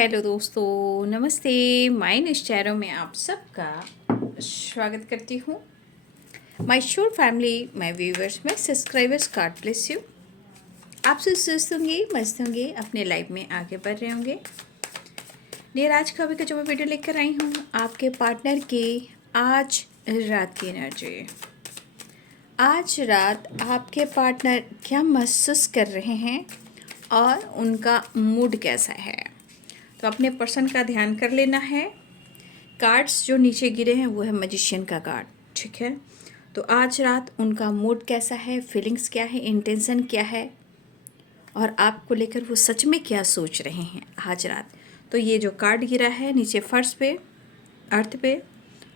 Hello दोस्तों, नमस्ते। My news channel में आप सबका स्वागत करती हूँ। माय शोर family, my viewers, my subscribers, God bless you. आप सब स्वस्थ होंगे, मस्त होंगे, अपने लाइफ में आगे बढ़ रहे होंगे। डियर, आज का अभी का जो मैं वीडियो लेकर आई हूँ, आपके पार्टनर की आज रात की एनर्जी। आज रात आपके पार्टनर क्या महसूस कर रहे हैं और उनका मूड कैसा है, तो अपने पर्सन का ध्यान कर लेना है। कार्ड्स जो नीचे गिरे हैं वो है मैजिशियन का कार्ड, ठीक है। तो आज रात उनका मूड कैसा है, फीलिंग्स क्या है, इंटेंशन क्या है और आपको लेकर वो सच में क्या सोच रहे हैं आज रात। तो ये जो कार्ड गिरा है नीचे फर्श पे, अर्थ पे,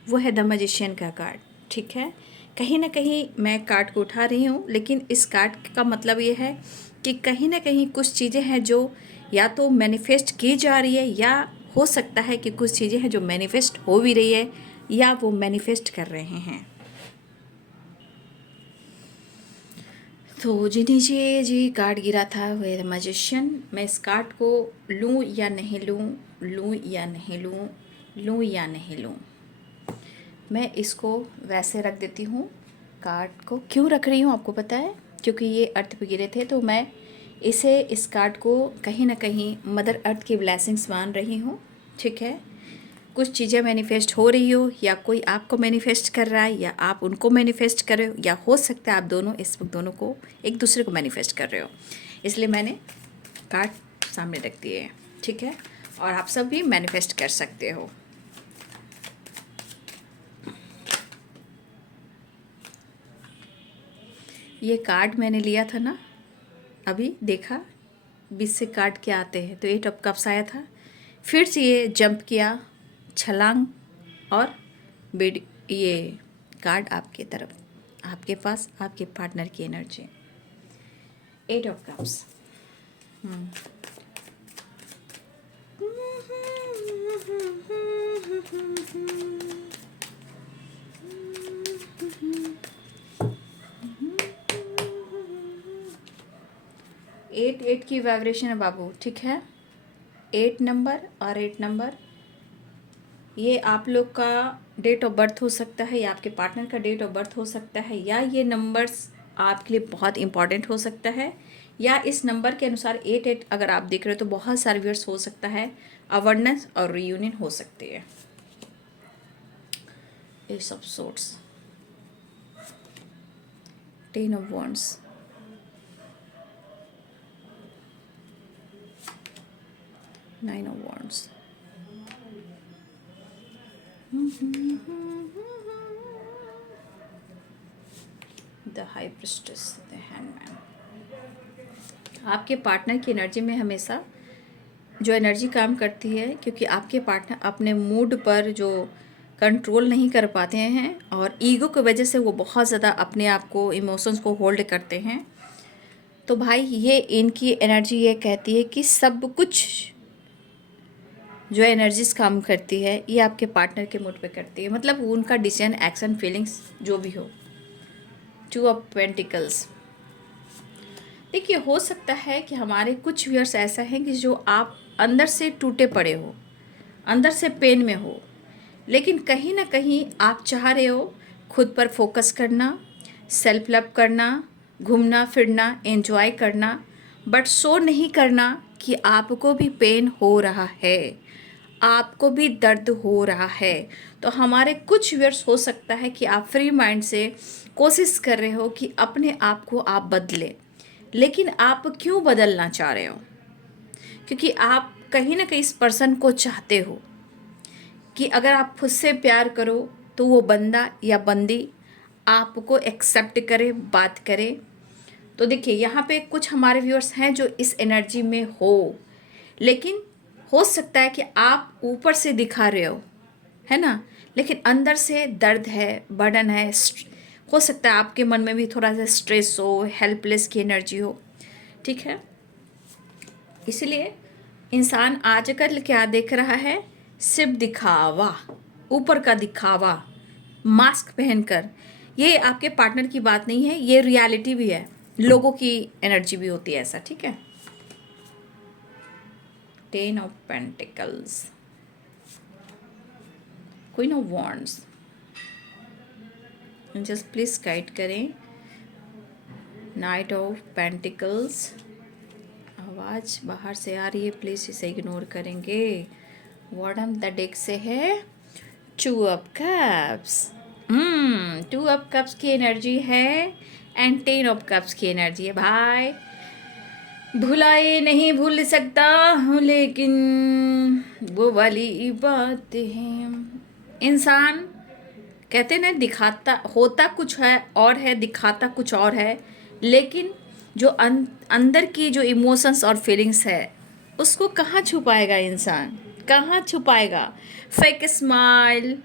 वो है द मैजिशियन का कार्ड, ठीक है। कहीं ना कहीं मैं कार्ड को उठा रही हूँ, लेकिन इस कार्ड का मतलब ये है कि कहीं ना कहीं कुछ चीज़ें हैं जो या तो मैनिफेस्ट की जा रही है, या हो सकता है कि कुछ चीज़ें हैं जो मैनिफेस्ट हो भी रही है या वो मैनिफेस्ट कर रहे हैं। तो जी नीचे जी कार्ड गिरा था वे द मैजिशियन। मैं इस कार्ड को लूँ या नहीं लूँ, लूँ या नहीं लूँ, लूँ या नहीं लूँ। मैं इसको वैसे रख देती हूँ। कार्ड को क्यों रख रही हूँ आपको पता है, क्योंकि ये अर्थ पे गिरे थे, तो मैं इस कार्ड को कहीं ना कहीं मदर अर्थ की ब्लेसिंग्स मान रही हूँ, ठीक है। कुछ चीज़ें मैनिफेस्ट हो रही हो, या कोई आपको मैनिफेस्ट कर रहा है, या आप उनको मैनिफेस्ट कर रहे हो, या हो सकता है आप दोनों इस वक्त दोनों को एक दूसरे को मैनिफेस्ट कर रहे हो। इसलिए मैंने कार्ड सामने रख दिए हैं, ठीक है। और आप सब भी मैनिफेस्ट कर सकते हो। ये कार्ड मैंने लिया था ना, अभी देखा 20 से कार्ड क्या आते हैं, तो 8 ऑफ कप्स आया था। फिर से ये जंप किया, छलांग, और बेड ये कार्ड आपके तरफ, आपके पास, आपके पार्टनर की energy, 8 of cups. Eight eight की वाइब्रेशन है बाबू, ठीक है। 8 नंबर और 8 नंबर, ये आप लोग का डेट ऑफ बर्थ हो सकता है, या आपके पार्टनर का डेट ऑफ बर्थ हो सकता है, या ये नंबर्स आपके लिए बहुत इंपॉर्टेंट हो सकता है, या इस नंबर के अनुसार 8 अगर आप देख रहे हो तो बहुत सारे व्यूअर्स हो सकता है, अवेयरनेस और रियूनियन हो सकती है। S of sorts, 10 of wands, nine of wands, the high priestess, the handman. आपके पार्टनर की एनर्जी में हमेशा जो एनर्जी काम करती है, क्योंकि आपके पार्टनर अपने मूड पर जो कंट्रोल नहीं कर पाते हैं और ईगो की वजह से वो बहुत ज़्यादा अपने आप को, इमोशंस को होल्ड करते हैं। तो भाई ये इनकी एनर्जी ये कहती है कि सब कुछ जो एनर्जीज काम करती है ये आपके पार्टनर के मूड पे करती है, मतलब उनका डिसीजन, एक्शन, फीलिंग्स जो भी हो। 2 ऑफ पेंटिकल्स। देखिए, हो सकता है कि हमारे कुछ व्यूअर्स ऐसा है कि जो आप अंदर से टूटे पड़े हो, अंदर से पेन में हो, लेकिन कहीं ना कहीं आप चाह रहे हो खुद पर फोकस करना, सेल्फ लव करना, घूमना फिरना, एंजॉय करना, बट सो नहीं करना कि आपको भी पेन हो रहा है, आपको भी दर्द हो रहा है। तो हमारे कुछ व्यूअर्स हो सकता है कि आप फ्री माइंड से कोशिश कर रहे हो कि अपने आप को आप बदले, लेकिन आप क्यों बदलना चाह रहे हो? क्योंकि आप कहीं ना कहीं इस पर्सन को चाहते हो कि अगर आप खुद से प्यार करो तो वो बंदा या बंदी आपको एक्सेप्ट करे, बात करे। तो देखिए, यहाँ पे कुछ हमारे व्यूअर्स हैं जो इस एनर्जी में हो, लेकिन हो सकता है कि आप ऊपर से दिखा रहे है ना, लेकिन अंदर से दर्द है, बर्डन है, हो सकता है आपके मन में भी थोड़ा सा स्ट्रेस हो, हेल्पलेस की एनर्जी हो, ठीक है। इसलिए इंसान आजकल क्या देख रहा है, सिर्फ दिखावा, ऊपर का दिखावा, मास्क पहनकर। ये आपके पार्टनर की बात नहीं है, ये रियलिटी भी है, लोगों की एनर्जी भी होती है ऐसा, ठीक है। 10 of pentacles, queen of wands. Just please guide करें। Knight of pentacles. आवाज़ बाहर से आ रही है, प्लीज़ इसे इग्नोर करेंगे। बॉटम द डेक से है 2 ऑफ कप्स। 2 ऑफ कप्स की एनर्जी है एंड 10 ऑफ कप्स की एनर्जी है। भाई भुलाए नहीं भूल सकता हूँ, लेकिन वो वाली बात है। इंसान कहते ना, दिखाता होता कुछ है और है, दिखाता कुछ और है, लेकिन जो अंदर की जो इमोशंस और फीलिंग्स है उसको कहाँ छुपाएगा इंसान, कहाँ छुपाएगा। Fake smile,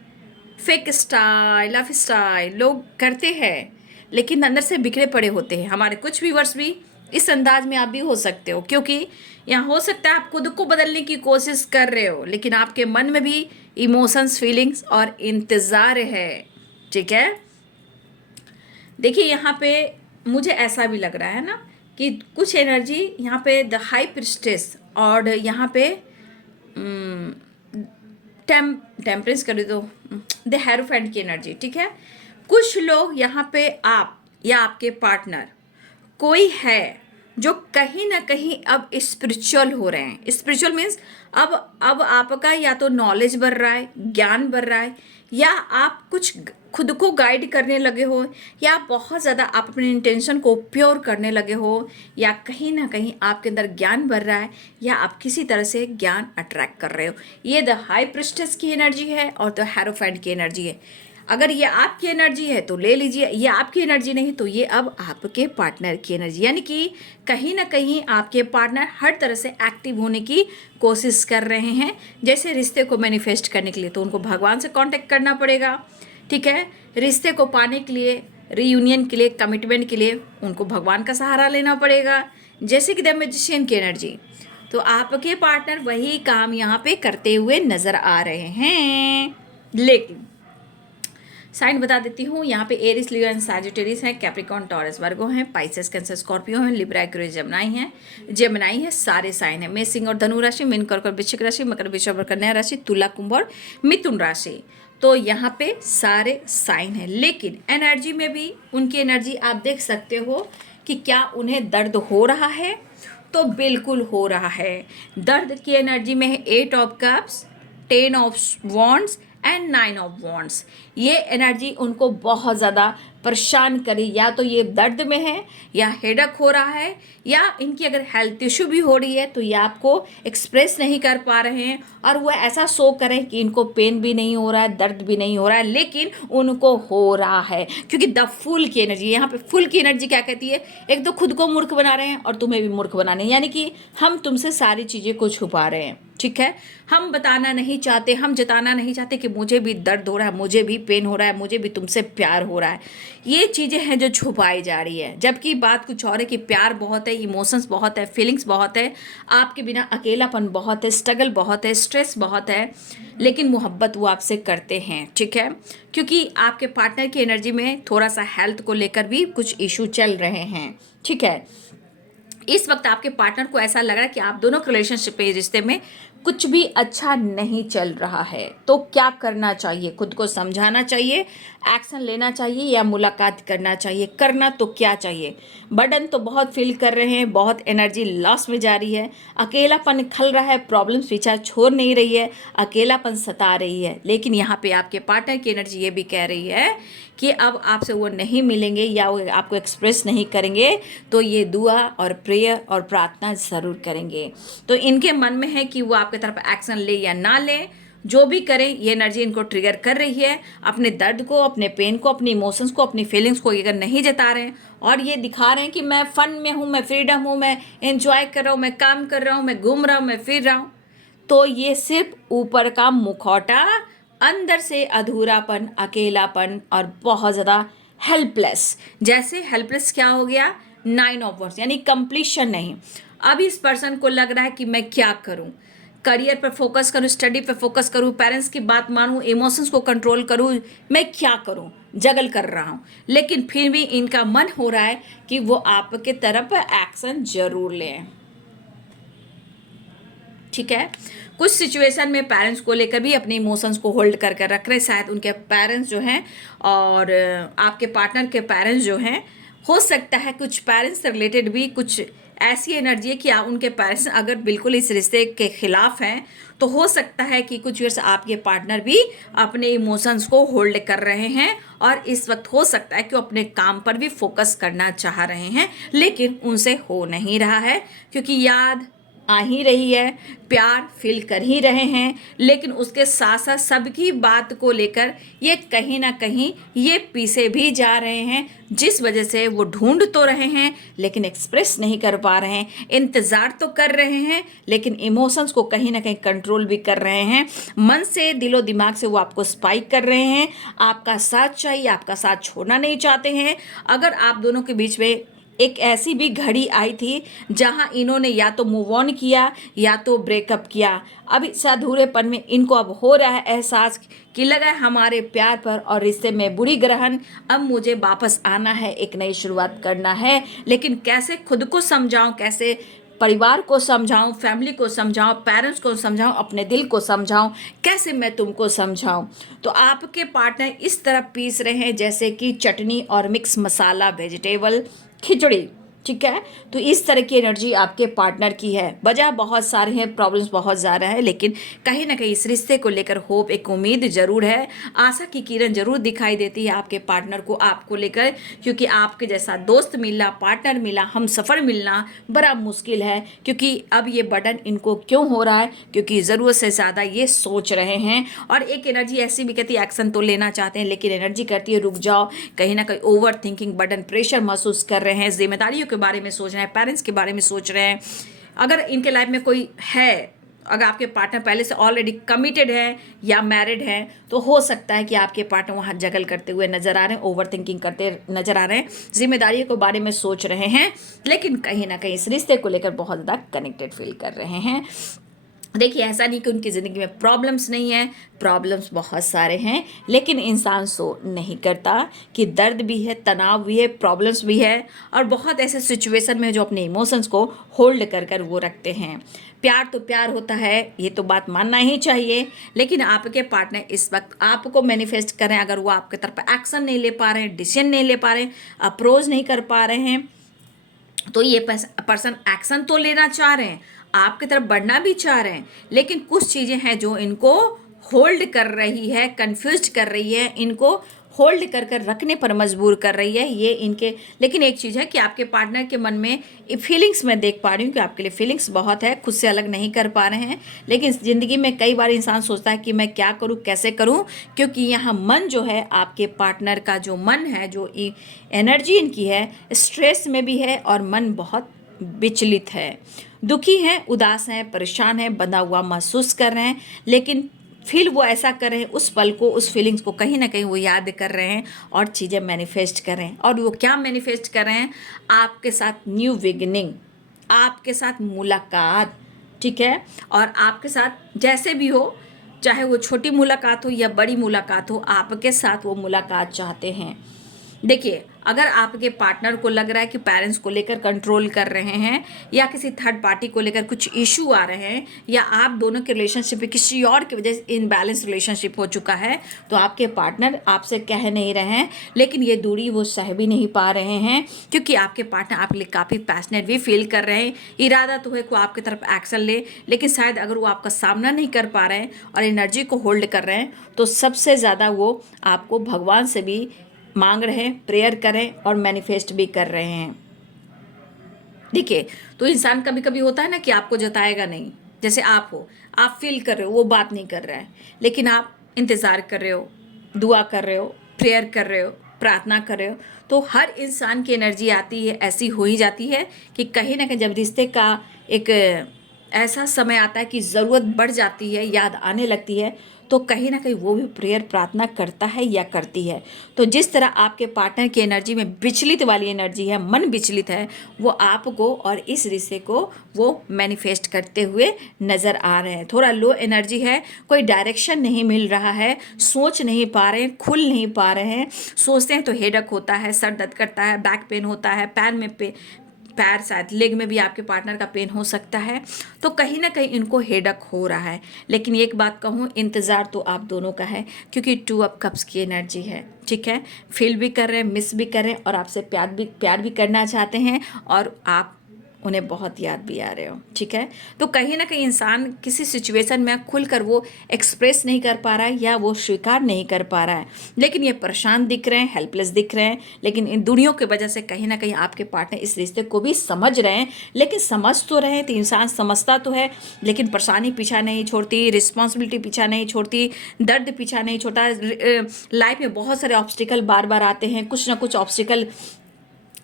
fake style, life style लोग करते हैं, लेकिन अंदर से बिखरे पड़े होते हैं। हमारे कुछ व्यूअर्स भी इस अंदाज में आप भी हो सकते हो, क्योंकि यहाँ हो सकता है आप खुद को बदलने की कोशिश कर रहे हो, लेकिन आपके मन में भी इमोशंस, फीलिंग्स और इंतज़ार है। ठीक है, देखिए यहाँ पे मुझे ऐसा भी लग रहा है ना कि कुछ एनर्जी यहाँ पे द हाई प्रिस्टेस और यहाँ पे टेम्परेंस कर दो, द हेरोफेंट की एनर्जी। ठीक है, कुछ लोग यहाँ पे आप या आपके पार्टनर कोई है जो कहीं ना कहीं अब स्पिरिचुअल हो रहे हैं। स्पिरिचुअल मीन्स अब आपका या तो नॉलेज बढ़ रहा है, ज्ञान बढ़ रहा है, या आप कुछ खुद को गाइड करने लगे हो, या बहुत ज़्यादा आप अपने इंटेंशन को प्योर करने लगे हो, या कहीं ना कहीं आपके अंदर ज्ञान बढ़ रहा है, या आप किसी तरह से ज्ञान अट्रैक्ट कर रहे हो। ये द हाई प्रिस्टेस की एनर्जी है और द हेरोफेंट की एनर्जी है। अगर ये आपकी एनर्जी है तो ले लीजिए, ये आपकी एनर्जी नहीं तो ये अब आपके पार्टनर की एनर्जी, यानी कि कहीं ना कहीं आपके पार्टनर हर तरह से एक्टिव होने की कोशिश कर रहे हैं। जैसे रिश्ते को मैनिफेस्ट करने के लिए तो उनको भगवान से कांटेक्ट करना पड़ेगा। ठीक है, रिश्ते को पाने के लिए, रीयूनियन के लिए, कमिटमेंट के लिए उनको भगवान का सहारा लेना पड़ेगा, जैसे कि द मैजिशियन की एनर्जी। तो आपके पार्टनर वही काम यहाँ पे करते हुए नजर आ रहे हैं। लेकिन साइन बता देती हूँ, यहाँ पे एरिस, लियो एंड सैजिटेरियस है, कैप्रिकॉर्न, टॉरस, वर्गो है, पाइसेस, कैंसर, स्कॉर्पियो है, लिब्रा, एक्वेरियस, जेमिनाई है, सारे साइन है। मेष, सिंह और धनु राशि, मीन, कर्क और वृश्चिक राशि, मकर, वृषभ और कन्या राशि, तुला, कुंभ और मिथुन राशि। तो यहाँ पे सारे साइन है, लेकिन एनर्जी में भी उनकी एनर्जी आप देख सकते हो कि क्या उन्हें दर्द हो रहा है, तो बिल्कुल हो रहा है। दर्द की एनर्जी में है 8 of cups, 10 of wands and 9 of wands. ये एनर्जी उनको बहुत ज़्यादा परेशान करी, या तो ये दर्द में है, या हेडक हो रहा है, या इनकी अगर हेल्थ इशू भी हो रही है तो ये आपको एक्सप्रेस नहीं कर पा रहे हैं, और वो ऐसा शो करें कि इनको पेन भी नहीं हो रहा है, दर्द भी नहीं हो रहा है, लेकिन उनको हो रहा है। क्योंकि द फुल की एनर्जी, यहाँ पे फुल की एनर्जी क्या कहती है, एक तो खुद को मूर्ख बना रहे हैं और तुम्हें भी मूर्ख बना रहे हैं, यानी कि हम तुमसे सारी चीज़ें को छुपा रहे हैं। ठीक है, हम बताना नहीं चाहते, हम जताना नहीं चाहते कि मुझे भी दर्द हो रहा है, मुझे भी पेन हो रहा है, मुझे भी तुमसे प्यार हो रहा है। ये चीज़ें हैं जो छुपाई जा रही है, जबकि बात कुछ और है कि प्यार बहुत है, इमोशंस बहुत है, फीलिंग्स बहुत है, आपके बिना अकेलापन बहुत है, स्ट्रगल बहुत है, स्ट्रेस बहुत है, लेकिन मोहब्बत वो आपसे करते हैं। ठीक है, क्योंकि आपके पार्टनर की एनर्जी में थोड़ा सा हेल्थ को लेकर भी कुछ इशू चल रहे हैं। ठीक है, इस वक्त आपके पार्टनर को ऐसा लग रहा है कि आप दोनों के रिलेशनशिप पे, रिश्ते में कुछ भी अच्छा नहीं चल रहा है। तो क्या करना चाहिए, खुद को समझाना चाहिए, एक्शन लेना चाहिए, या मुलाकात करना चाहिए। करना तो क्या चाहिए, बर्डन तो बहुत फील कर रहे हैं, बहुत एनर्जी लॉस में जा रही है, अकेलापन खल रहा है, प्रॉब्लम्स पीछा छोड़ नहीं रही है, अकेलापन सता रही है। लेकिन यहाँ पे आपके पार्टनर की एनर्जी ये भी कह रही है कि अब आपसे वो नहीं मिलेंगे या वो आपको एक्सप्रेस नहीं करेंगे, तो ये दुआ और प्रेयर और प्रार्थना ज़रूर करेंगे। तो इनके मन में है कि वो आपकी तरफ एक्शन ले या ना ले, जो भी करें, ये एनर्जी इनको ट्रिगर कर रही है। अपने दर्द को, अपने पेन को, अपने इमोशंस को, अपनी फीलिंग्स को अगर नहीं जता रहे हैं और ये दिखा रहे हैं कि मैं फ़न में हूँ, मैं फ्रीडम हूँ, मैं एंजॉय कर रहा हूँ, मैं काम कर रहा हूँ, मैं घूम रहा हूँ, मैं फिर रहा हूँ, तो ये सिर्फ ऊपर का मुखौटा, अंदर से अधूरापन, अकेलापन और बहुत ज़्यादा हेल्पलेस। जैसे हेल्पलेस क्या हो गया, 9 ऑफ वॉन्ड्स, यानी कंप्लीशन नहीं। अब इस पर्सन को लग रहा है कि मैं क्या करूं, करियर पर फोकस करूं, स्टडी पर फोकस करूं, पेरेंट्स की बात मानूं, इमोशंस को कंट्रोल करूं, मैं क्या करूं, जगल कर रहा हूं। लेकिन फिर भी इनका मन हो रहा है कि वो आपके तरफ एक्शन जरूर लें। ठीक है। कुछ सिचुएशन में पेरेंट्स को लेकर भी अपने इमोशंस को होल्ड कर कर रख रहे हैं, शायद उनके पेरेंट्स जो हैं और आपके पार्टनर के पेरेंट्स जो हैं, हो सकता है कुछ पेरेंट्स से रिलेटेड भी कुछ ऐसी एनर्जी है कि उनके पेरेंट्स अगर बिल्कुल इस रिश्ते के खिलाफ हैं तो हो सकता है कि कुछ वर्ष आपके पार्टनर भी अपने इमोशंस को होल्ड कर रहे हैं और इस वक्त हो सकता है कि वो अपने काम पर भी फोकस करना चाह रहे हैं, लेकिन उनसे हो नहीं रहा है क्योंकि याद आ ही रही है, प्यार फील कर ही रहे हैं, लेकिन उसके साथ साथ सबकी बात को लेकर ये कहीं ना कहीं ये पीछे भी जा रहे हैं, जिस वजह से वो ढूंढ तो रहे हैं लेकिन एक्सप्रेस नहीं कर पा रहे हैं, इंतज़ार तो कर रहे हैं लेकिन इमोशंस को कहीं ना कहीं कंट्रोल भी कर रहे हैं, मन से दिलो दिमाग से वो आपको स्पाइक कर रहे हैं, आपका साथ चाहिए, आपका साथ छोड़ना नहीं चाहते हैं। अगर आप दोनों के बीच में एक ऐसी भी घड़ी आई थी जहां इन्होंने या तो मूव ऑन किया या तो ब्रेकअप किया, अब इस अधूरेपन में इनको अब हो रहा है एहसास कि लगा है हमारे प्यार पर और रिश्ते में बुरी ग्रहण, अब मुझे वापस आना है, एक नई शुरुआत करना है, लेकिन कैसे खुद को समझाऊं, कैसे परिवार को समझाऊं, फैमिली को समझाऊं, पेरेंट्स को समझाऊं, अपने दिल को समझाऊं, कैसे मैं तुमको समझाऊं। तो आपके पार्टनर इस तरह पीस रहे हैं जैसे कि चटनी और मिक्स मसाला वेजिटेबल खिचड़ी, ठीक है। तो इस तरह की एनर्जी आपके पार्टनर की है। वजह बहुत सारे हैं, प्रॉब्लम्स बहुत ज़्यादा है, लेकिन कहीं ना कहीं इस रिश्ते को लेकर होप, एक उम्मीद ज़रूर है, आशा की किरण ज़रूर दिखाई देती है आपके पार्टनर को आपको लेकर, क्योंकि आपके जैसा दोस्त मिलना, पार्टनर मिलना, हम सफ़र मिलना बड़ा मुश्किल है। क्योंकि अब ये बर्डन इनको क्यों हो रहा है, क्योंकि ज़रूरत से ज़्यादा ये सोच रहे हैं। और एक एनर्जी ऐसी भी कहती है एक्शन तो लेना चाहते हैं, लेकिन एनर्जी कहती है रुक जाओ, कहीं ना कहीं ओवर थिंकिंग, बर्डन, प्रेशर महसूस कर रहे हैं, जिम्मेदारियों के बारे में सोच रहे हैं, पेरेंट्स के बारे में सोच रहे हैं। अगर इनके लाइफ में कोई है, अगर आपके पार्टनर पहले से ऑलरेडी कमिटेड है या मैरिड है, तो हो सकता है कि आपके पार्टनर वहाँ जगल करते हुए नजर आ रहे हैं, ओवर थिंकिंग करते नजर आ रहे हैं, जिम्मेदारियों के बारे में सोच रहे हैं, लेकिन कहीं ना कहीं इस रिश्ते को लेकर बहुत ज़्यादा कनेक्टेड फील कर रहे हैं। देखिए, ऐसा नहीं कि उनकी ज़िंदगी में प्रॉब्लम्स नहीं है, प्रॉब्लम्स बहुत सारे हैं, लेकिन इंसान सो नहीं करता कि दर्द भी है, तनाव भी है, प्रॉब्लम्स भी है, और बहुत ऐसे सिचुएशन में जो अपने इमोशंस को होल्ड कर कर वो रखते हैं। प्यार तो प्यार होता है, ये तो बात मानना ही चाहिए, लेकिन आपके पार्टनर इस वक्त आपको मैनिफेस्ट करें, अगर वो आपके तरफ एक्शन नहीं ले पा रहे हैं, डिसीजन नहीं ले पा रहे हैं, अप्रोच नहीं कर पा रहे हैं, तो ये पर्सन एक्शन तो लेना चाह रहे हैं, आपकी तरफ बढ़ना भी चाह रहे हैं, लेकिन कुछ चीज़ें हैं जो इनको होल्ड कर रही है, कंफ्यूज कर रही है, इनको होल्ड कर कर रखने पर मजबूर कर रही है ये इनके। लेकिन एक चीज़ है कि आपके पार्टनर के मन में फीलिंग्स मैं देख पा रही हूँ कि आपके लिए फीलिंग्स बहुत है, खुद से अलग नहीं कर पा रहे हैं, लेकिन ज़िंदगी में कई बार इंसान सोचता है कि मैं क्या करूँ, कैसे करूँ, क्योंकि यहाँ मन जो है, आपके पार्टनर का जो मन है, जो एनर्जी इनकी है, स्ट्रेस में भी है और मन बहुत विचलित है, दुखी हैं, उदास हैं, परेशान हैं, बंधा हुआ महसूस कर रहे हैं, लेकिन फील वो ऐसा कर रहे हैं, उस पल को, उस फीलिंग्स को कहीं ना कहीं वो याद कर रहे हैं और चीज़ें मैनिफेस्ट कर रहे हैं। और वो क्या मैनिफेस्ट कर रहे हैं? आपके साथ न्यू बिगिनिंग, आपके साथ मुलाकात, ठीक है। और आपके साथ जैसे भी हो, चाहे वो छोटी मुलाकात हो या बड़ी मुलाकात हो, आपके साथ वो मुलाकात चाहते हैं। देखिए, अगर आपके पार्टनर को लग रहा है कि पेरेंट्स को लेकर कंट्रोल कर रहे हैं या किसी थर्ड पार्टी को लेकर कुछ इशू आ रहे हैं, या आप दोनों के रिलेशनशिप में किसी और की वजह से इनबैलेंस रिलेशनशिप हो चुका है, तो आपके पार्टनर आपसे कह नहीं रहे हैं, लेकिन ये दूरी वो सह भी नहीं पा रहे हैं, क्योंकि आपके पार्टनर आपके लिए काफ़ी पैशनेट भी फील कर रहे हैं। इरादा तो है कि वो आपकी तरफ एक्शन ले, लेकिन शायद अगर वो आपका सामना नहीं कर पा रहे हैं और एनर्जी को होल्ड कर रहे हैं, तो सबसे ज़्यादा वो आपको भगवान से भी मांग रहे हैं, प्रेयर करें और मैनिफेस्ट भी कर रहे हैं। देखिए, तो इंसान कभी कभी होता है ना कि आपको जताएगा नहीं, जैसे आप हो, आप फील कर रहे हो, वो बात नहीं कर रहा है, लेकिन आप इंतज़ार कर रहे हो, दुआ कर रहे हो, प्रेयर कर रहे हो, प्रार्थना कर रहे हो, तो हर इंसान की एनर्जी आती है, ऐसी हो ही जाती है कि कहीं ना कहीं जब रिश्ते का एक ऐसा समय आता है कि ज़रूरत बढ़ जाती है, याद आने लगती है, तो कहीं ना कहीं वो भी प्रेयर, प्रार्थना करता है या करती है। तो जिस तरह आपके पार्टनर की एनर्जी में विचलित वाली एनर्जी है, मन विचलित है, वो आपको और इस रिश्ते को वो मैनिफेस्ट करते हुए नज़र आ रहे हैं। थोड़ा लो एनर्जी है, कोई डायरेक्शन नहीं मिल रहा है, सोच नहीं पा रहे हैं, खुल नहीं पा रहे हैं, सोचते हैं तो हेडेक होता है, सर दर्द करता है, बैक पेन होता है, पैर, शायद लेग में भी आपके पार्टनर का पेन हो सकता है। तो कहीं ना कहीं इनको हेडक हो रहा है। लेकिन एक बात कहूँ, इंतज़ार तो आप दोनों का है, क्योंकि 2 ऑफ कप्स की एनर्जी है, ठीक है। फील भी कर रहे हैं, मिस भी कर रहे हैं, और आपसे प्यार भी करना चाहते हैं, और आप उन्हें बहुत याद भी आ रहे हो, ठीक है। तो कहीं ना कहीं इंसान किसी सिचुएशन में खुलकर वो एक्सप्रेस नहीं कर पा रहा है, या वो स्वीकार नहीं कर पा रहा है, लेकिन ये परेशान दिख रहे हैं, हेल्पलेस दिख रहे हैं। लेकिन इन दूरियों की वजह से कहीं ना कहीं आपके पार्टनर इस रिश्ते को भी समझ रहे हैं। लेकिन समझ तो रहे हैं, तो इंसान समझता तो है, लेकिन परेशानी पीछा नहीं छोड़ती, रिस्पॉन्सिबिलिटी पीछा नहीं छोड़ती, दर्द पीछा नहीं छोड़ता। लाइफ में बहुत सारे ऑब्स्टिकल बार बार आते हैं, कुछ ना कुछ ऑब्स्टिकल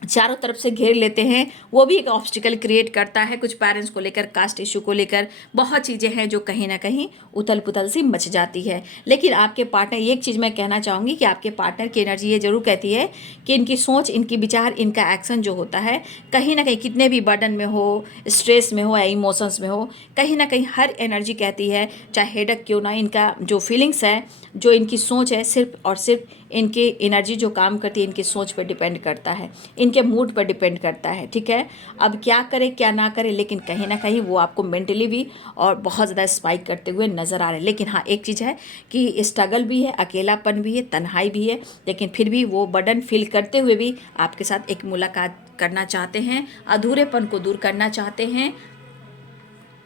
चारों तरफ से घेर लेते हैं, वो भी एक ऑब्स्टिकल क्रिएट करता है। कुछ पेरेंट्स को लेकर, कास्ट इशू को लेकर बहुत चीज़ें हैं जो कहीं ना कहीं उथल पुथल सी मच जाती है। लेकिन आपके पार्टनर, एक चीज़ मैं कहना चाहूँगी कि आपके पार्टनर की एनर्जी ये जरूर कहती है कि इनकी सोच, इनकी विचार, इनका एक्शन जो होता है, कहीं ना कहीं कितने भी बर्डन में हो, स्ट्रेस में हो या इमोशंस में हो, कहीं ना कहीं हर एनर्जी कहती है, चाहे हेडक क्यों ना, इनका जो फीलिंग्स है, जो इनकी सोच है, सिर्फ और सिर्फ इनकी एनर्जी जो काम करती है, इनकी सोच पर डिपेंड करता है, इनके मूड पर डिपेंड करता है, ठीक है। अब क्या करे क्या ना करे, लेकिन कहीं ना कहीं वो आपको मेंटली भी और बहुत ज़्यादा स्पाइक करते हुए नज़र आ रहे हैं। लेकिन हाँ, एक चीज़ है कि स्ट्रगल भी है, अकेलापन भी है, तन्हाई भी है, लेकिन फिर भी वो बर्डन फील करते हुए भी आपके साथ एक मुलाकात करना चाहते हैं, अधूरेपन को दूर करना चाहते हैं।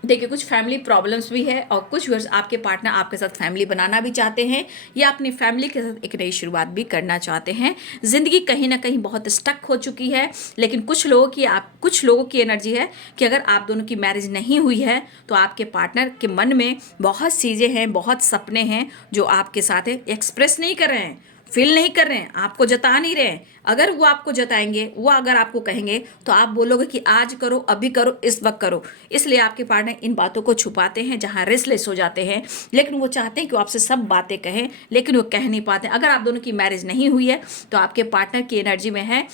देखिए, कुछ फैमिली प्रॉब्लम्स भी है, और कुछ व्यूअर्स आपके पार्टनर आपके साथ फैमिली बनाना भी चाहते हैं, या अपनी फैमिली के साथ एक नई शुरुआत भी करना चाहते हैं। ज़िंदगी कहीं ना कहीं बहुत स्टक हो चुकी है। लेकिन कुछ लोगों की एनर्जी है कि अगर आप दोनों की मैरिज नहीं हुई है, तो आपके पार्टनर के मन में बहुत चीज़ें हैं, बहुत सपने हैं जो आपके साथ एक्सप्रेस नहीं कर रहे हैं, फील नहीं कर रहे हैं, आपको जता नहीं रहे हैं। अगर वो आपको जताएंगे, वो अगर आपको कहेंगे, तो आप बोलोगे कि आज करो, अभी करो, इस वक्त करो। इसलिए आपके पार्टनर इन बातों को छुपाते हैं, जहां रेस्टलेस हो जाते हैं। लेकिन वो चाहते हैं कि वो आपसे सब बातें कहें, लेकिन वो कह नहीं पाते। अगर आप दोनों की मैरिज नहीं हुई है, तो आपके पार्टनर की एनर्जी में है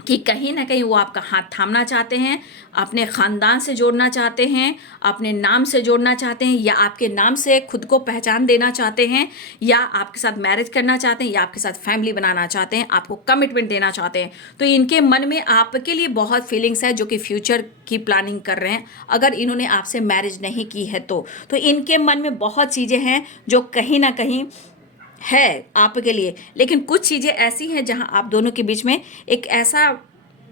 कि कहीं ना कहीं वो आपका हाथ थामना चाहते हैं, अपने ख़ानदान से जोड़ना चाहते हैं, अपने नाम से जोड़ना चाहते हैं, या आपके नाम से खुद को पहचान देना चाहते हैं, या आपके साथ मैरिज करना चाहते हैं, या आपके साथ फैमिली बनाना चाहते हैं, आपको कमिटमेंट देना चाहते हैं। तो इनके मन में आपके लिए बहुत फीलिंग्स है, जो कि फ्यूचर की प्लानिंग कर रहे हैं। अगर इन्होंने आपसे मैरिज नहीं की है, तो इनके मन में बहुत चीज़ें हैं जो कहीं ना कहीं है आपके लिए। लेकिन कुछ चीज़ें ऐसी हैं जहां आप दोनों के बीच में एक ऐसा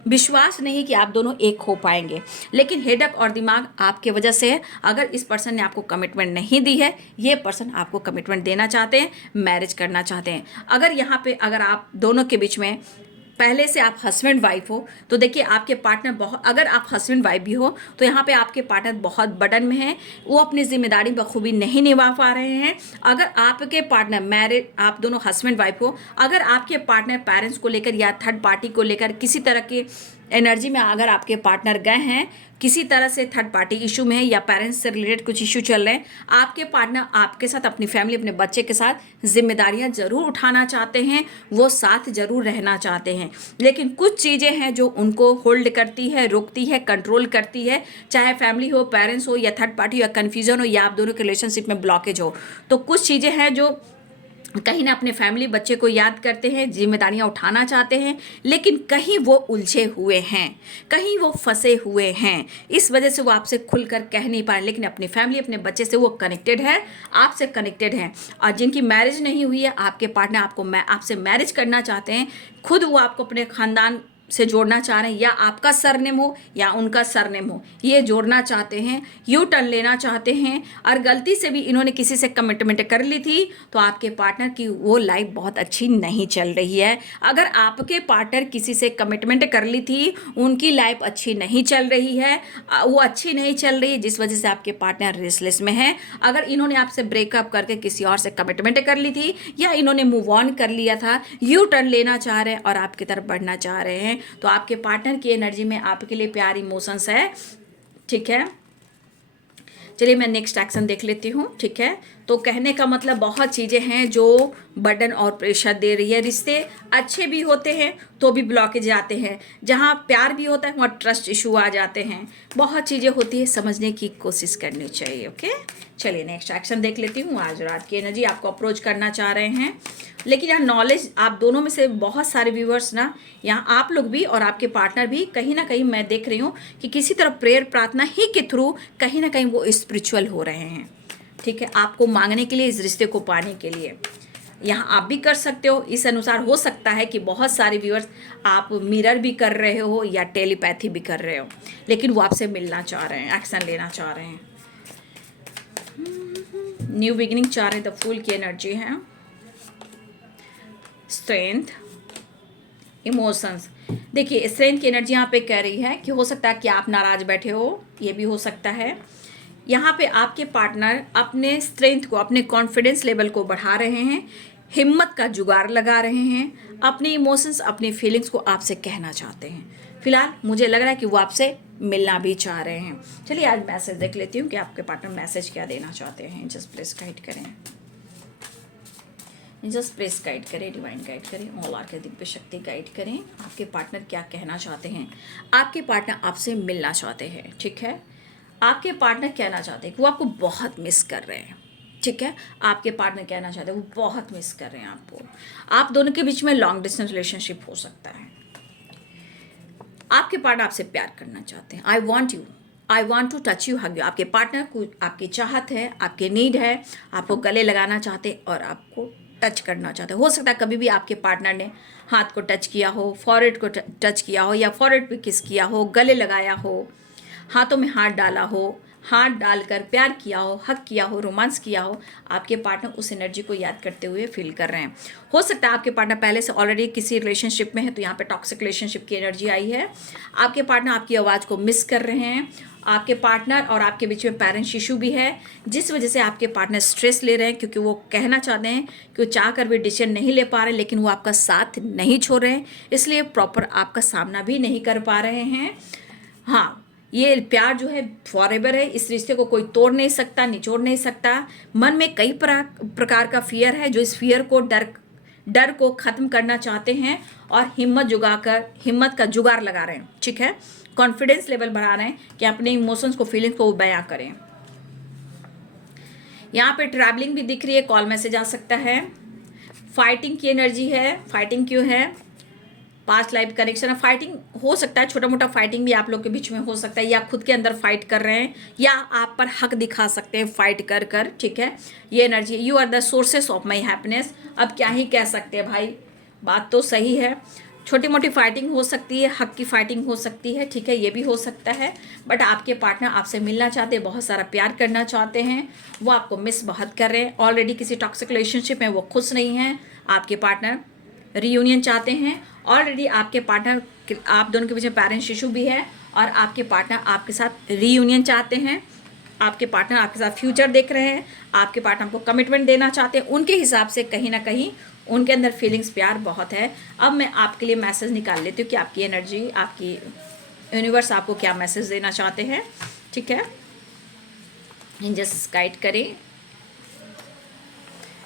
विश्वास नहीं कि आप दोनों एक हो पाएंगे। लेकिन हेडक और दिमाग आपके वजह से है। अगर इस पर्सन ने आपको कमिटमेंट नहीं दी है, ये पर्सन आपको कमिटमेंट देना चाहते हैं, मैरिज करना चाहते हैं। अगर यहाँ पे अगर आप दोनों के बीच में पहले से आप हस्बैंड वाइफ हो, तो देखिए आपके पार्टनर बहुत, अगर आप हस्बैंड वाइफ भी हो, तो यहाँ पे आपके पार्टनर बहुत बर्डन में है, वो अपनी जिम्मेदारी बखूबी नहीं निभा पा रहे हैं। अगर आपके पार्टनर मैरिड, आप दोनों हस्बैंड वाइफ हो, अगर आपके पार्टनर पेरेंट्स को लेकर या थर्ड पार्टी को लेकर किसी तरह के एनर्जी में अगर आपके पार्टनर गए हैं, किसी तरह से थर्ड पार्टी इशू में है, या पेरेंट्स से रिलेटेड कुछ इशू चल रहे हैं, आपके पार्टनर आपके साथ, अपनी फैमिली, अपने बच्चे के साथ जिम्मेदारियां जरूर उठाना चाहते हैं, वो साथ जरूर रहना चाहते हैं। लेकिन कुछ चीज़ें हैं जो उनको होल्ड करती है, रोकती है, कंट्रोल करती है, चाहे फैमिली हो, पेरेंट्स हो, या थर्ड पार्टी, या कन्फ्यूजन हो, या आप दोनों के रिलेशनशिप में ब्लॉकेज हो। तो कुछ चीज़ें हैं जो कहीं ना अपने फैमिली, बच्चे को याद करते हैं, जिम्मेदारियां उठाना चाहते हैं, लेकिन कहीं वो उलझे हुए हैं, कहीं वो फंसे हुए हैं। इस वजह से वो आपसे खुलकर कह नहीं पा रहे। लेकिन अपनी फैमिली, अपने बच्चे से वो कनेक्टेड है, आपसे कनेक्टेड है। और जिनकी मैरिज नहीं हुई है, आपके पार्टनर आपसे मैरिज करना चाहते हैं, खुद वो आपको अपने खानदान से जोड़ना चाह रहे हैं, या आपका सरनेम हो या उनका सरनेम हो, ये जोड़ना चाहते हैं, यू टर्न लेना चाहते हैं। और गलती से भी इन्होंने किसी से कमिटमेंट कर ली थी, तो आपके पार्टनर की वो लाइफ बहुत अच्छी नहीं चल रही है। अगर आपके पार्टनर किसी से कमिटमेंट कर ली थी, उनकी लाइफ अच्छी नहीं चल रही है, वो अच्छी नहीं चल रही है, जिस वजह से आपके पार्टनर रेस्टलेस में है। अगर इन्होंने आपसे ब्रेकअप करके किसी और से कमिटमेंट कर ली थी, या इन्होंने मूव ऑन कर लिया था, यू टर्न लेना चाह रहे हैं और आपकी तरफ बढ़ना चाह रहे हैं, तो आपके पार्टनर की एनर्जी में आपके लिए प्यार, इमोशंस है, ठीक है। चलिए मैं नेक्स्ट एक्शन देख लेती हूँ, ठीक है। तो कहने का मतलब बहुत चीज़ें हैं जो बर्डन और प्रेशर दे रही है। रिश्ते अच्छे भी होते हैं तो भी ब्लॉकेज आते हैं, जहाँ प्यार भी होता है वहाँ ट्रस्ट इशू आ जाते हैं, बहुत चीज़ें होती है, समझने की कोशिश करनी चाहिए। ओके, चलिए नेक्स्ट एक्शन देख लेती हूँ। आज रात की एनर्जी आपको अप्रोच करना चाह रहे हैं, लेकिन यहाँ नॉलेज आप दोनों में से बहुत सारे व्यूअर्स ना, यहाँ आप लोग भी और आपके पार्टनर भी कहीं ना कहीं मैं देख रही हूँ कि किसी तरह प्रेयर प्रार्थना ही के थ्रू कहीं ना कहीं वो स्पिरिचुअल हो रहे हैं। ठीक है, आपको मांगने के लिए, इस रिश्ते को पाने के लिए। यहाँ आप भी कर सकते हो, इस अनुसार हो सकता है कि बहुत सारे व्यूअर्स आप मिरर भी कर रहे हो या टेलीपैथी भी कर रहे हो, लेकिन वो आपसे मिलना चाह रहे हैं, एक्शन लेना चाह रहे हैं, न्यू बिगिनिंग चाह रहे हैं। द फूल की एनर्जी है, स्ट्रेंथ, इमोशंस। देखिए स्ट्रेंथ की एनर्जी यहाँ पे कह रही है कि हो सकता है कि आप नाराज बैठे हो, ये भी हो सकता है। यहाँ पे आपके पार्टनर अपने स्ट्रेंथ को, अपने कॉन्फिडेंस लेवल को बढ़ा रहे हैं, हिम्मत का जुगाड़ लगा रहे हैं, अपने इमोशंस, अपनी फीलिंग्स को आपसे कहना चाहते हैं। फिलहाल मुझे लग रहा है कि वो आपसे मिलना भी चाह रहे हैं। चलिए आज मैसेज देख लेती हूँ कि आपके पार्टनर मैसेज क्या देना चाहते हैं। जस्ट प्लीज गाइड करें, जस्ट प्लीज गाइड करें, डिवाइन गाइड करें, ऑल आर के दिव्य शक्ति गाइड करें। आपके पार्टनर क्या कहना चाहते हैं? आपके पार्टनर आपसे मिलना चाहते हैं। ठीक है, आपके पार्टनर कहना चाहते हैं कि वो आपको बहुत मिस कर रहे हैं। ठीक है, आपके पार्टनर कहना चाहते हैं वो बहुत मिस कर रहे हैं आपको। आप दोनों के बीच में लॉन्ग डिस्टेंस रिलेशनशिप हो सकता है। आपके पार्टनर आपसे प्यार करना चाहते हैं। I want you, I want to touch you, hug you. आपके पार्टनर को आपकी चाहत है, आपके नीड है, आपको गले लगाना चाहते हैं और आपको टच करना चाहते हैं। हो सकता है कभी भी आपके पार्टनर ने हाथ को टच किया हो, फॉरहेड को टच किया हो, या फॉरहेड पे किस किया हो, गले लगाया हो, हाथों में हाथ डाला हो, हाथ डालकर प्यार किया हो, हक किया हो, रोमांस किया हो। आपके पार्टनर उस एनर्जी को याद करते हुए फील कर रहे हैं। हो सकता है आपके पार्टनर पहले से ऑलरेडी किसी रिलेशनशिप में है, तो यहाँ पे टॉक्सिक रिलेशनशिप की एनर्जी आई है। आपके पार्टनर आपकी आवाज़ को मिस कर रहे हैं। आपके पार्टनर और आपके बीच में पेरेंट्स इशू भी है, जिस वजह से आपके पार्टनर स्ट्रेस ले रहे हैं, क्योंकि वो कहना चाहते हैं कि वो चाह कर भी डिसीजन नहीं ले पा रहे, लेकिन वो आपका साथ नहीं छोड़ रहे हैं, इसलिए प्रॉपर आपका सामना भी नहीं कर पा रहे हैं। हाँ, ये प्यार जो है फॉरएवर है, इस रिश्ते को कोई तोड़ नहीं सकता, निचोड़ नहीं सकता। मन में कई प्रकार का फियर है, जो इस फियर को, डर को ख़त्म करना चाहते हैं और हिम्मत का जुगाड़ लगा रहे हैं। ठीक है, कॉन्फिडेंस लेवल बढ़ा रहे हैं कि अपने इमोशंस को, फीलिंग्स को बयां करें। यहाँ पे ट्रैवलिंग भी दिख रही है, कॉल मैसेज आ सकता है। फाइटिंग की एनर्जी है, फाइटिंग क्यों है? पास्ट लाइफ कनेक्शन है, फाइटिंग हो सकता है, छोटा मोटा फाइटिंग भी आप लोग के बीच में हो सकता है, या खुद के अंदर फाइट कर रहे हैं, या आप पर हक दिखा सकते हैं फाइट कर कर। ठीक है, ये energy, you are the sources of my happiness. अब क्या ही कह सकते हैं भाई, बात तो सही है। छोटी मोटी फाइटिंग हो सकती है, हक की फाइटिंग हो सकती है। ठीक है, ये भी हो सकता है, बट आपके पार्टनर आपसे मिलना चाहते हैं, बहुत सारा प्यार करना चाहते हैं, वो आपको मिस बहुत कर रहे हैं। ऑलरेडी किसी टॉक्सिक रिलेशनशिप में वो खुश नहीं हैं। आपके पार्टनर रीयूनियन चाहते हैं। ऑलरेडी आपके पार्टनर, आप दोनों के बीच में पेरेंट्स इशू भी है, और आपके पार्टनर आपके साथ रीयूनियन चाहते हैं। आपके पार्टनर आपके साथ फ्यूचर देख रहे हैं, आपके पार्टनर को कमिटमेंट देना चाहते हैं। उनके हिसाब से कहीं ना कहीं उनके अंदर फीलिंग्स, प्यार बहुत है। अब मैं आपके लिए मैसेज निकाल लेती हूँ कि आपकी एनर्जी, आपकी यूनिवर्स आपको क्या मैसेज देना चाहते हैं। ठीक है, जस्ट गाइड करें।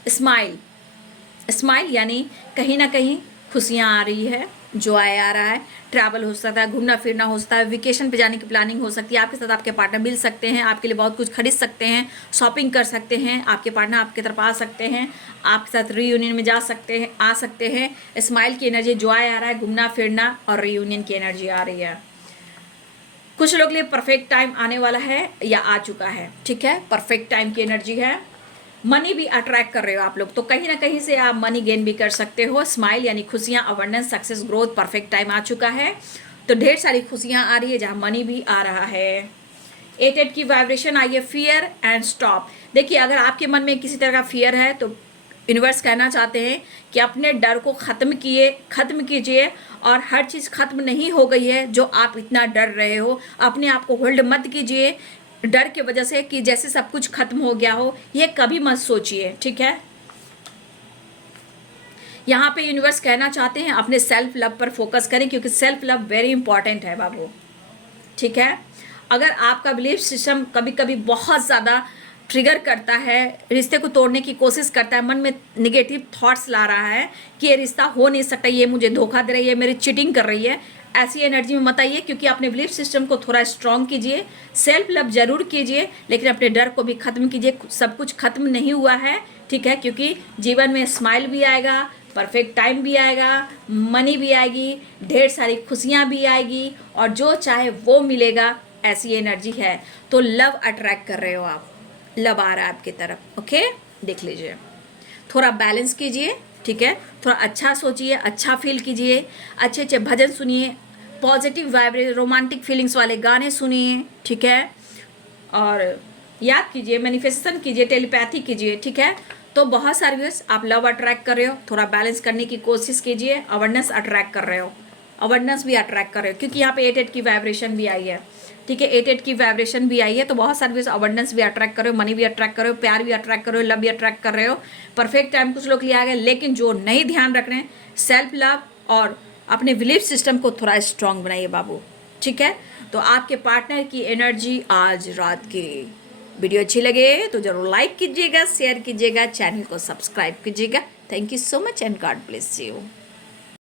स्माइल, स्माइल यानी कहीं ना कहीं खुशियाँ आ रही है, जॉय आ रहा है, ट्रैवल हो सकता है, घूमना फिरना हो सकता है, वेकेशन पे जाने की प्लानिंग हो सकती है। आपके साथ आपके पार्टनर मिल सकते हैं, आपके लिए बहुत कुछ खरीद सकते हैं, शॉपिंग कर सकते हैं, आपके पार्टनर आपकी तरफ आ सकते हैं, आपके साथ रीयूनियन में आ सकते हैं। स्माइल की एनर्जी, जॉय आ रहा है, घूमना फिरना और रीयूनियन की एनर्जी आ रही है। कुछ लोग के लिए परफेक्ट टाइम आने वाला है या आ चुका है। ठीक है, परफेक्ट टाइम की एनर्जी है। मनी भी अट्रैक्ट कर रहे हो आप लोग, तो कहीं ना कहीं से आप मनी गेन भी कर सकते हो। स्माइल यानी खुशियाँ, abundance, success, growth, perfect time आ चुका है, तो ढेर सारी खुशियाँ आ रही है, जहाँ मनी भी आ रहा है। 8 की वाइब्रेशन आई है, फियर एंड स्टॉप। देखिए, अगर आपके मन में किसी तरह का फियर है, तो यूनिवर्स कहना चाहते हैं कि अपने डर को ख़त्म कीजिए, और हर चीज़ ख़त्म नहीं हो गई है जो आप इतना डर रहे हो। अपने आप को होल्ड मत कीजिए डर की वजह से कि जैसे सब कुछ खत्म हो गया हो, ये कभी मत सोचिए। ठीक है, यहाँ पे यूनिवर्स कहना चाहते हैं अपने सेल्फ लव पर फोकस करें, क्योंकि सेल्फ लव वेरी इंपॉर्टेंट है बाबू। ठीक है, अगर आपका बिलीफ सिस्टम कभी कभी बहुत ज़्यादा ट्रिगर करता है, रिश्ते को तोड़ने की कोशिश करता है, मन में निगेटिव थॉट्स ला रहा है कि ये रिश्ता हो नहीं सकता, ये मुझे धोखा दे रही है, मेरी चीटिंग कर रही है, ऐसी एनर्जी में मत आइए। क्योंकि अपने बिलीफ सिस्टम को थोड़ा स्ट्रॉन्ग कीजिए, सेल्फ लव जरूर कीजिए, लेकिन अपने डर को भी खत्म कीजिए। सब कुछ खत्म नहीं हुआ है, ठीक है, क्योंकि जीवन में स्माइल भी आएगा, परफेक्ट टाइम भी आएगा, मनी भी आएगी, ढेर सारी खुशियाँ भी आएगी, और जो चाहे वो मिलेगा, ऐसी एनर्जी है। तो लव अट्रैक्ट कर रहे हो आप, लव आ रहा है आपकी तरफ। ओके, देख लीजिए, थोड़ा बैलेंस कीजिए, ठीक है, थोड़ा अच्छा सोचिए, अच्छा फील कीजिए, अच्छे अच्छे भजन सुनिए, पॉजिटिव वाइब्रेशन, रोमांटिक फीलिंग्स वाले गाने सुनिए, ठीक है, और याद कीजिए, मैनिफेस्टेशन कीजिए, टेलीपैथी कीजिए, ठीक है। तो बहुत सारे व्यूअर्स, आप लव अट्रैक्ट कर रहे हो, थोड़ा बैलेंस करने की कोशिश कीजिए, अवेयरनेस अट्रैक्ट कर रहे हो, अवेयरनेस भी अट्रैक्ट कर रहे हो, क्योंकि यहाँ पे 8 की वाइब्रेशन भी आई है, ठीक है, 8 की वाइब्रेशन भी आई है। तो बहुत सारे व्यूअर्स अवेयरनेस भी अट्रैक्ट कर रहे हो, मनी भी अट्रैक्ट कर रहे हो, प्यार भी अट्रैक्ट कर रहे हो, लव भी अट्रैक्ट कर रहे हो, परफेक्ट टाइम कुछ लोग लिया गया। लेकिन जो नहीं ध्यान रख रहे हैं, सेल्फ लव और अपने बिलीफ सिस्टम को थोड़ा स्ट्रांग बनाइए बाबू, ठीक है। तो आपके पार्टनर की एनर्जी आज रात की वीडियो अच्छी लगे तो जरूर लाइक कीजिएगा, शेयर कीजिएगा, चैनल को सब्सक्राइब कीजिएगा। Thank you so much and God bless you.